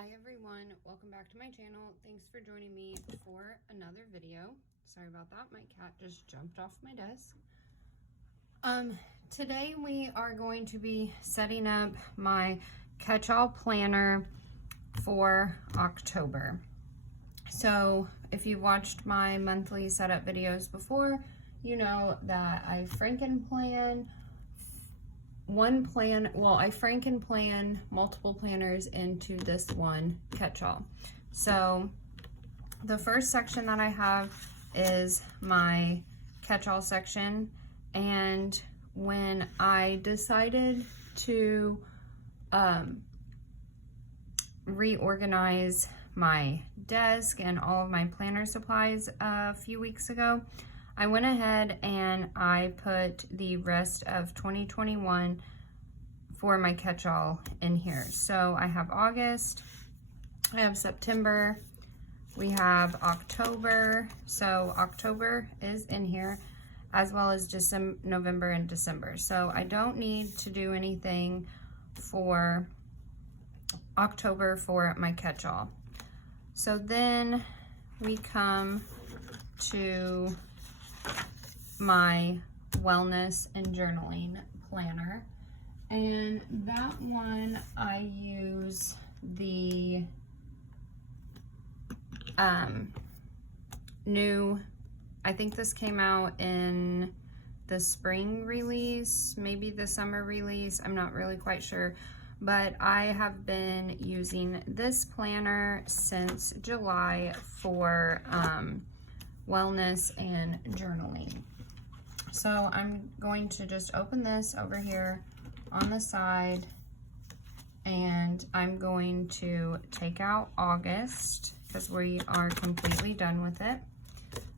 Hi everyone, welcome back to my channel. Thanks for joining me for another video. Sorry about that, my cat just jumped off my desk. Today we are going to be setting up my catch-all planner for October. So if you watched my monthly setup videos before, you know that I Franken-plan multiple planners into this one catch-all. So the first section that I have is my catch-all section, and when I decided to reorganize my desk and all of my planner supplies a few weeks ago, I went ahead and I put the rest of 2021 for my catch-all in here. So I have August, I have September, we have October, so October is in here, as well as December, November, and December. So I don't need to do anything for October for my catch-all. So then we come to my wellness and journaling planner, and that one I use the new, I think this came out in the spring release, maybe the summer release, I'm not really quite sure, but I have been using this planner since July for wellness and journaling. So I'm going to just open this over here on the side, and I'm going to take out August because we are completely done with it.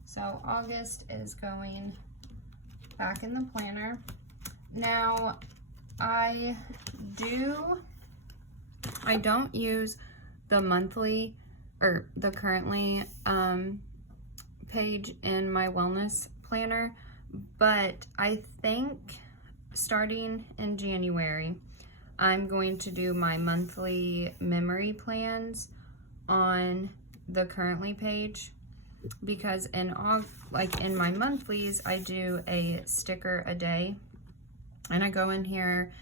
So August is going back in the planner. Now I don't use the monthly or the currently page in my wellness planner, but I think starting in January I'm going to do my monthly memory plans on the currently page, because in my monthlies I do a sticker a day, and I go in here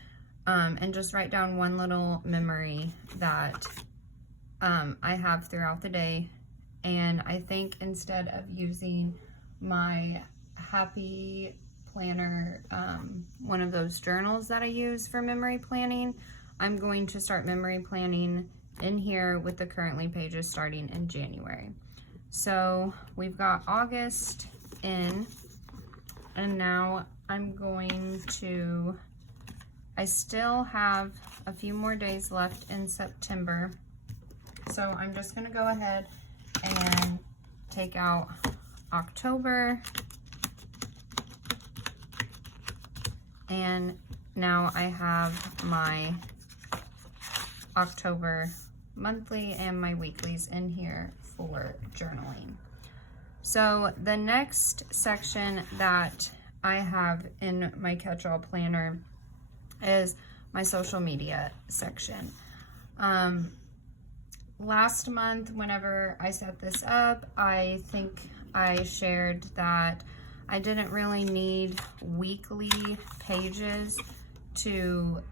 and just write down one little memory that I have throughout the day. And I think instead of using my Happy Planner, one of those journals that I use for memory planning, I'm going to start memory planning in here with the currently pages starting in January. So we've got August in, and now I'm going to, I still have a few more days left in September, so I'm just going to go ahead and take out October, and now I have my October monthly and my weeklies in here for journaling. So the next section that I have in my catch-all planner is my social media section. Last month, whenever I set this up, I think I shared that I didn't really need weekly pages to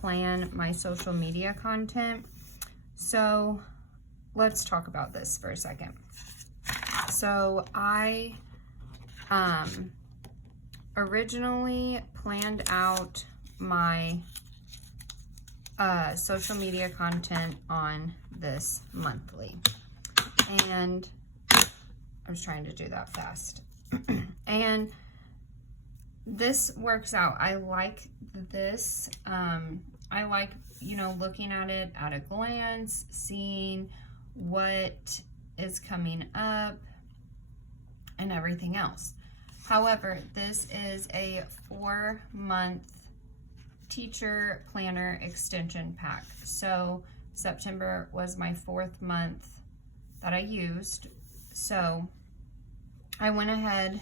plan my social media content. So let's talk about this for a second. So I originally planned out my social media content on this monthly, and I was trying to do that fast. And this works out. I like this. I like, looking at it at a glance, seeing what is coming up and everything else. However, this is a 4-month teacher planner extension pack. So September was my 4th month that I used. So I went ahead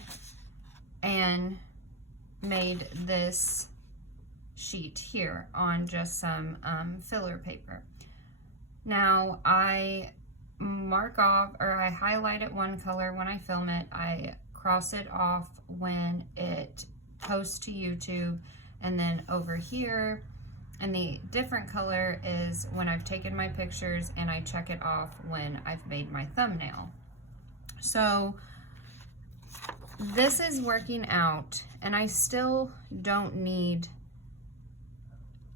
and made this sheet here on just some filler paper. Now I mark off, or I highlight it one color when I film it. I cross it off when it posts to YouTube, and then over here, and the different color is when I've taken my pictures, and I check it off when I've made my thumbnail. So this is working out, and I still don't need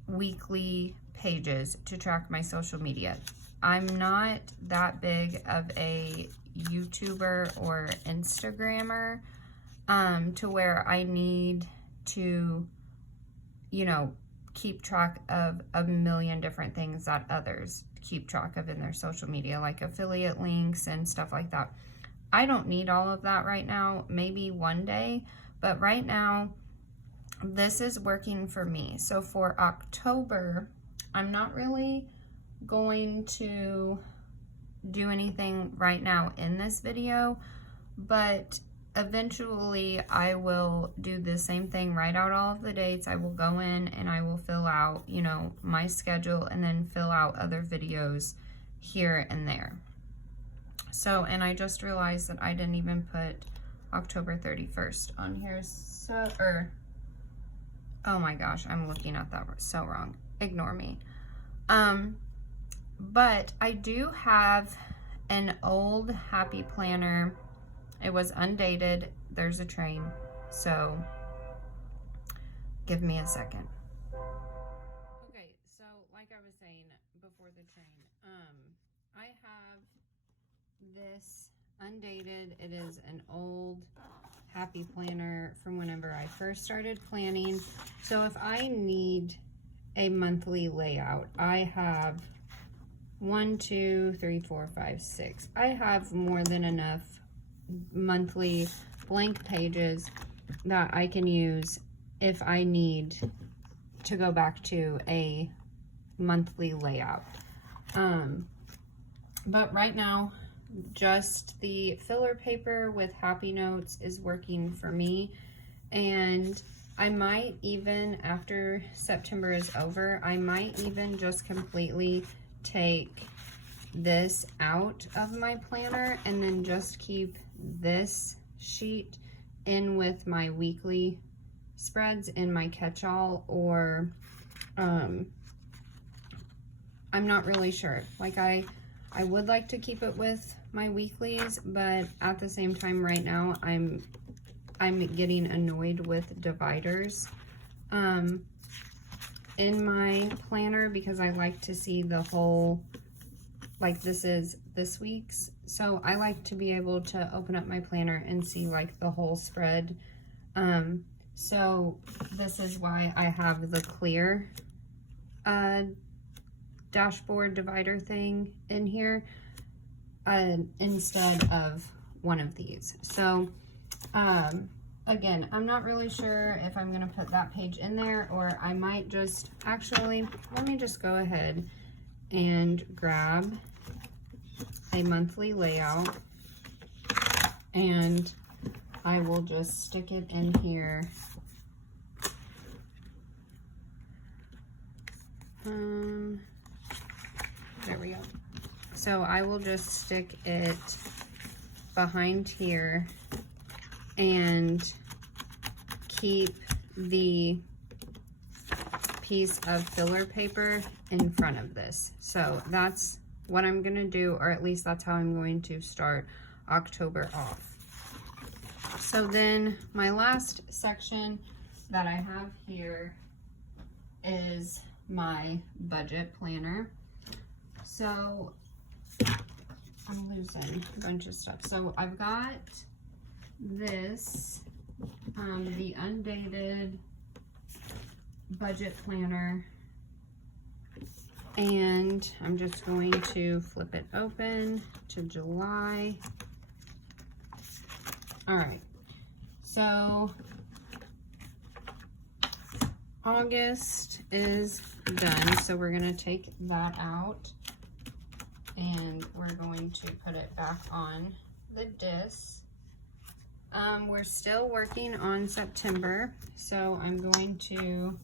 weekly pages to track my social media. I'm not that big of a YouTuber or Instagrammer to where I need to, you know, keep track of a million different things that others keep track of in their social media, like affiliate links and stuff like that. I don't need all of that right now, maybe one day, but right now, this is working for me. So for October, I'm not really going to do anything right now in this video, but eventually I will do the same thing, write out all of the dates. I will go in and I will fill out, you know, my schedule, and then fill out other videos here and there. So, and I just realized that I didn't even put October 31st on here. So, oh my gosh, I'm looking at that so wrong. Ignore me. But I do have an old Happy Planner. It was undated. There's a train. So give me a second. Okay, so like I was saying before the train, I have this undated. It is an old Happy Planner from whenever I first started planning. So if I need a monthly layout, I have 1, 2, 3, 4, 5, 6. I have more than enough monthly blank pages that I can use if I need to go back to a monthly layout. But right now, just the filler paper with happy notes is working for me, and I might even, after September is over, I might even just completely take this out of my planner and then just keep this sheet in with my weekly spreads in my catch-all, or I'm not really sure. Like I would like to keep it with my weeklies, but at the same time right now I'm getting annoyed with dividers in my planner, because I like to see the whole, like this is this week's, so I like to be able to open up my planner and see like the whole spread. So this is why I have the clear dashboard divider thing in here instead of one of these. So again, I'm not really sure if I'm gonna put that page in there, or I might just, actually, let me just go ahead and grab a monthly layout, and I will just stick it in here. There we go. So I will just stick it behind here and keep the piece of filler paper in front of this. So that's what I'm gonna do, or at least that's how I'm going to start October off. So then my last section that I have here is my budget planner. So I'm losing a bunch of stuff. So I've got this, the undated budget planner, and I'm just going to flip it open to July. All right, so August is done, so we're gonna take that out and we're going to put it back on the disc. We're still working on September, so I'm going to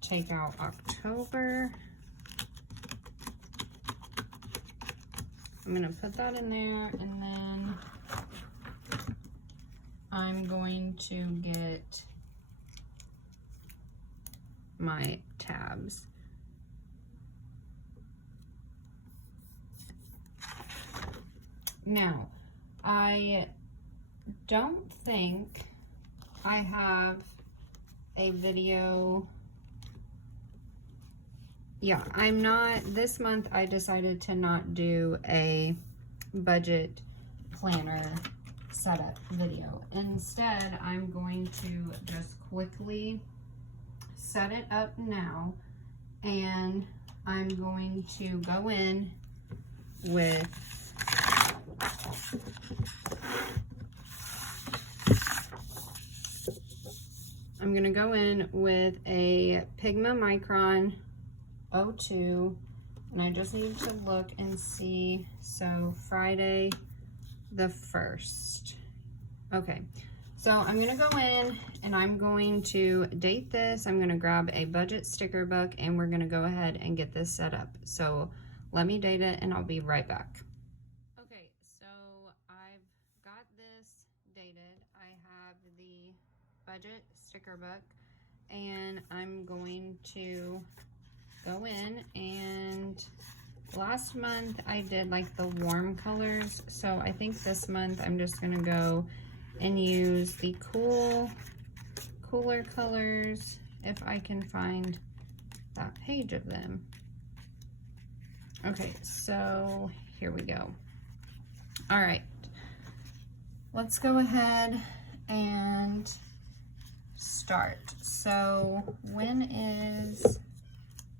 take out October. I'm gonna put that in there, and then I'm going to get my tabs. Now, I don't think I have a video. Yeah, I'm not, this month I decided to not do a budget planner setup video. Instead, I'm going to just quickly set it up now, and I'm going to go in with a Pigma Micron 02, and I just need to look and see. So Friday the 1st. Okay, so I'm gonna go in and I'm going to date this. I'm gonna grab a budget sticker book and we're gonna go ahead and get this set up. So let me date it and I'll be right back. Okay, so I've got this dated. I have the budget sticker book, and I'm going to go in, and last month I did like the warm colors, so I think this month I'm just gonna go and use the cooler colors if I can find that page of them. Okay, so here we go. All right, let's go ahead and start. So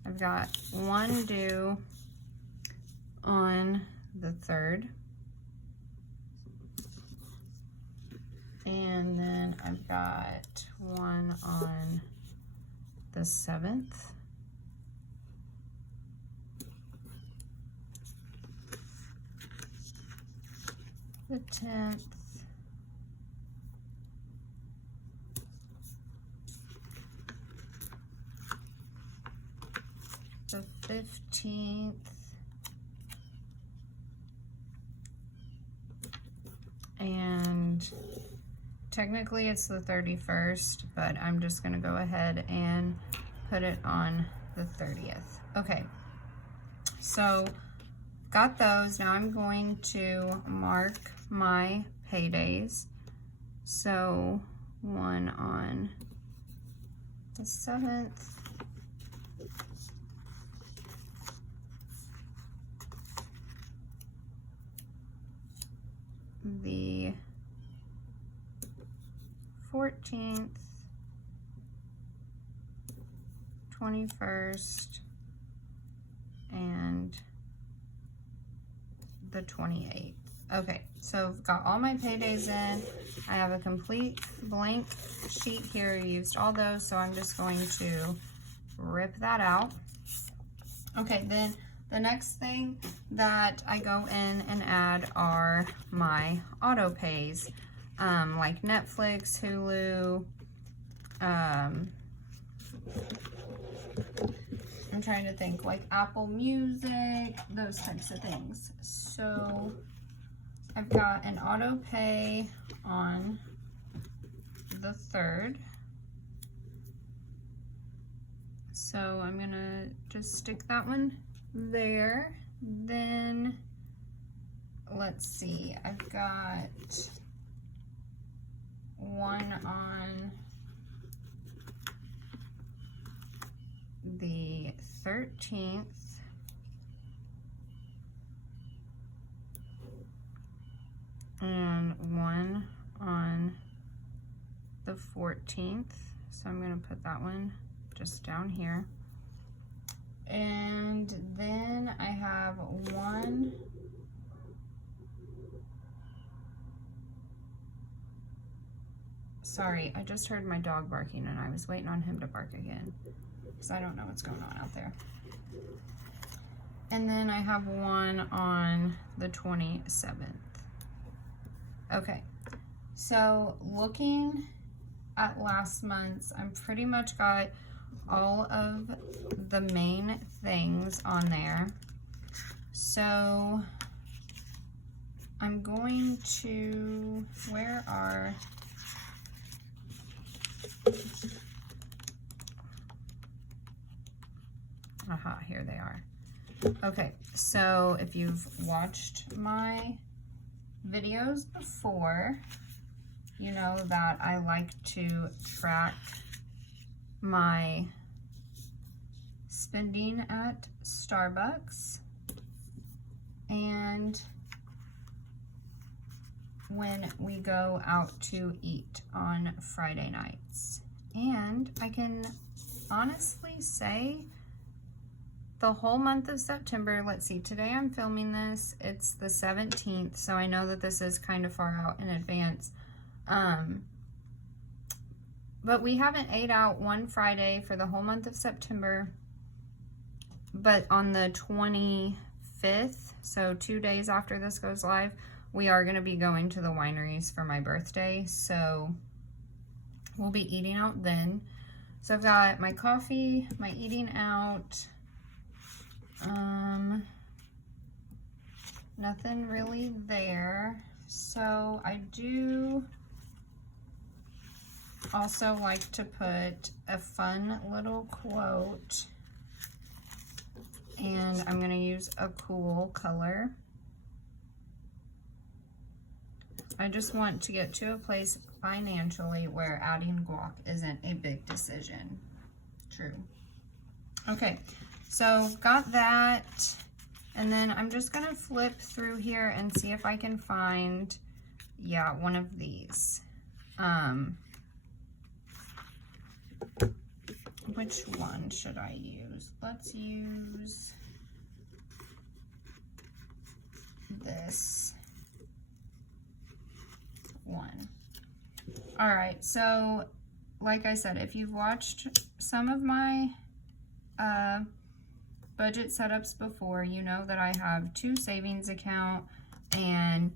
I've got one due on the 3rd, and then I've got one on the 7th, the 10th, the 15th, and technically it's the 31st, but I'm just gonna go ahead and put it on the 30th. Okay, so got those. Now I'm going to mark my paydays. So one on the 7th, the 14th, 21st, and the 28th. Okay, so I've got all my paydays in. I have a complete blank sheet here. I used all those, so I'm just going to rip that out. Okay, then the next thing that I go in and add are my auto pays, like Netflix, Hulu, I'm trying to think, like Apple Music, those types of things. So I've got an auto pay on the 3rd. So I'm gonna just stick that one there. Then let's see, I've got one on the 13th, and one on the 14th. So I'm gonna put that one just down here. And then I have one sorry, I just heard my dog barking and I was waiting on him to bark again because I don't know what's going on out there. And then I have one on the 27th. Okay, so looking at last month's, I'm pretty much got all of the main things on there. So I'm going to, where are, aha, here they are. Okay, so if you've watched my videos before, you know that I like to track my spending at Starbucks and when we go out to eat on Friday nights. And I can honestly say the whole month of September, let's see, today I'm filming this, it's the 17th, so I know that this is kind of far out in advance. But we haven't ate out one Friday for the whole month of September. But on the 25th, so 2 days after this goes live, we are going to be going to the wineries for my birthday. So we'll be eating out then. So I've got my coffee, my eating out. Nothing really there. So I do also like to put a fun little quote, and I'm going to use a cool color. I just want to get to a place financially where adding guac isn't a big decision. True. Okay, so got that, and then I'm just going to flip through here and see if I can find, yeah, one of these. Which one should I use? Let's use this one. All right, so like I said, if you've watched some of my budget setups before, you know that I have 2 savings account, and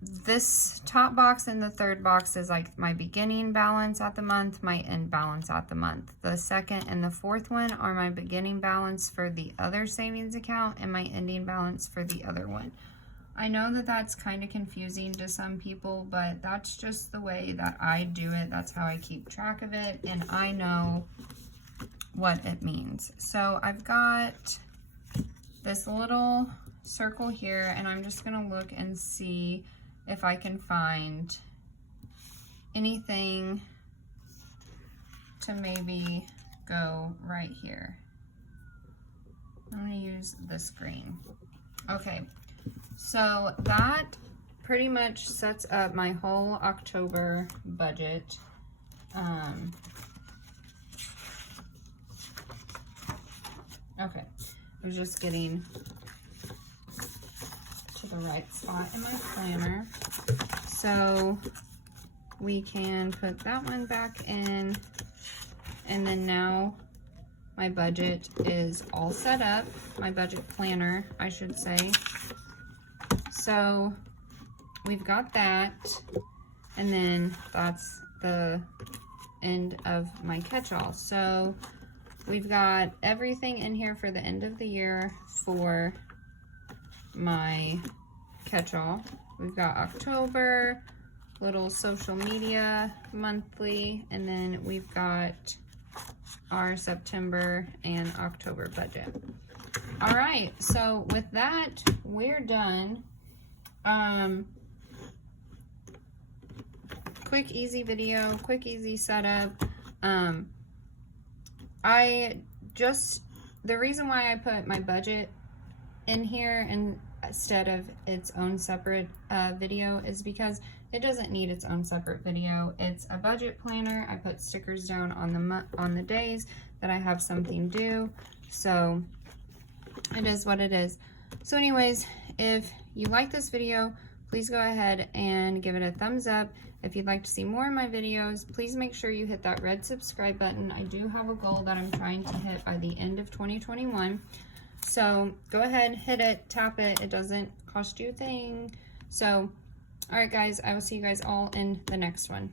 this top box and the third box is like my beginning balance at the month, my end balance at the month. The second and the fourth one are my beginning balance for the other savings account and my ending balance for the other one. I know that that's kind of confusing to some people, but that's just the way that I do it. That's how I keep track of it, and I know what it means. So I've got this little circle here, and I'm just gonna look and see if I can find anything to maybe go right here. I'm gonna use this green. Okay, so that pretty much sets up my whole October budget. Okay, I was just getting to the right spot in my planner. So we can put that one back in, and then now my budget is all set up, my budget planner, I should say. So we've got that, and then that's the end of my catch-all. So we've got everything in here for the end of the year for my catch-all. We've got October, little social media monthly, and then we've got our September and October budget. All right, so with that, we're done. Quick, easy video, quick, easy setup. The reason why I put my budget in here instead of its own separate video is because it doesn't need its own separate video. It's a budget planner. I put stickers down on the days that I have something due, so it is what it is. So anyways, if you like this video, please go ahead and give it a thumbs up. If you'd like to see more of my videos, please make sure you hit that red subscribe button. I do have a goal that I'm trying to hit by the end of 2021. So go ahead, hit it, tap it. It doesn't cost you a thing. So, all right, guys, I will see you guys all in the next one.